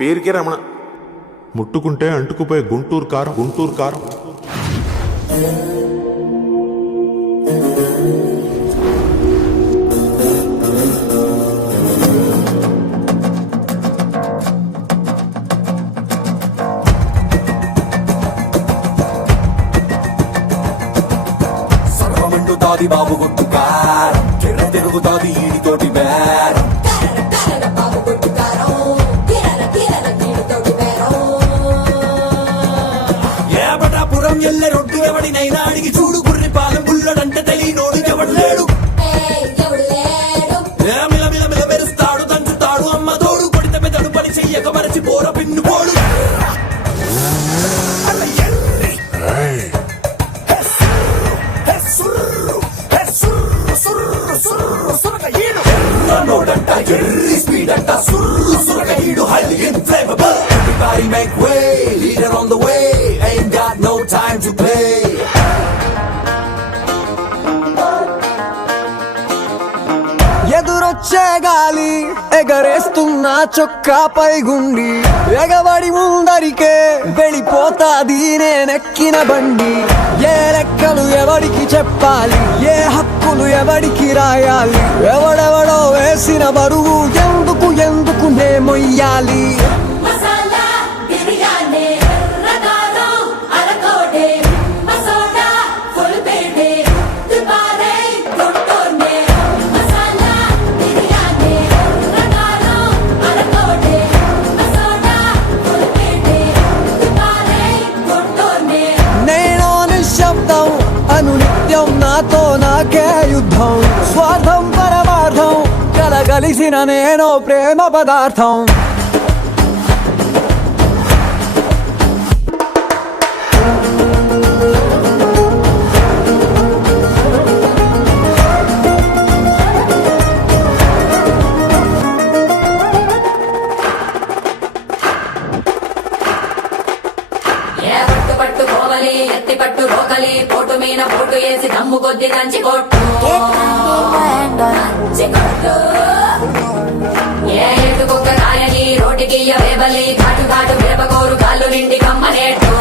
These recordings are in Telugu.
పేరుకే రమణ. ముట్టుకుంటే అంటుకుపోయే గుంటూరు కారం, గుంటూరు కారం. సర్వమండుతాది బాబు గుట్టు కారం, కిర్ర తిరుగుతాది ఈడితోటి బేరం. ఏబటాపురం ఎల్లె రొడ్డు ఎవడినైనా అడిగి చూడు, గుర్రి పాలెం బుల్లడంటే తెలియనోడు ఎవడు లేడు. మిల మిల మిల మెరుస్తాడు, దంచుతాడు అమ్మ తోడు, కొడితే మెదడు పని చెయ్యక మరచి పోర పిన్ను పోడు. నోడంట ఎర్రి స్పీడ్ అంట, సుర్రు సురక ఈడు highly inflammable. Everybody make way, leader on the way, ain't got no time to play. ఎదురొచ్చే గాలి ఎగరేస్తున్న చొక్కాపై గుండి, ఎగబడి ముందరికే వెళ్ళిపోతాది నేనెక్కిన బండి. ఏ లెక్కలు ఎవడికి చెప్పాలి, ఏ హక్కులు ఎవడికి రాయాలి, ఎవడెవడో వేసిన బరువు ఎందుకు ఎందుకు నే మొయ్యాలి. శబ్దం అనునిత్యం నాతో నాకే యుద్ధం, స్వార్థం పరమార్థం కలగలిసిన నేను ప్రేమ పదార్థం. ఎత్తి పట్టు రోకలి పోటు మీన పోటు వేసి దమ్ము కొద్ది దంచి కొట్టు. ఏ ఎటుకొక్క కాయని రోటికి వేబలి, ఘాటు ఘాటు మిరపకోరు కాళ్ళు నిండి కమ్మనేట్టు.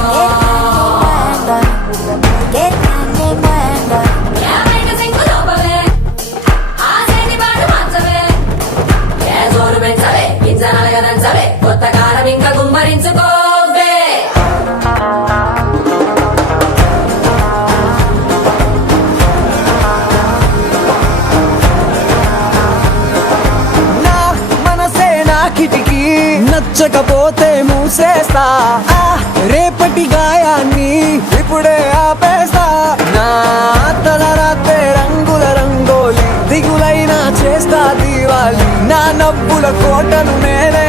ఏ జోరు పెంచవే గింజ నలగదంచవే, కొత్త కారం ఇంకా గుమ్మరించుకో. కిటికీ నచ్చకపోతే మూసేస్తా, రేపటి గాయాన్ని ఇప్పుడే ఆపేస్తా. నా తలరాతే రంగుల రంగోలి, దిగులైనా చేస్తా దీవాలి, నా నవ్వుల కోటను నేనే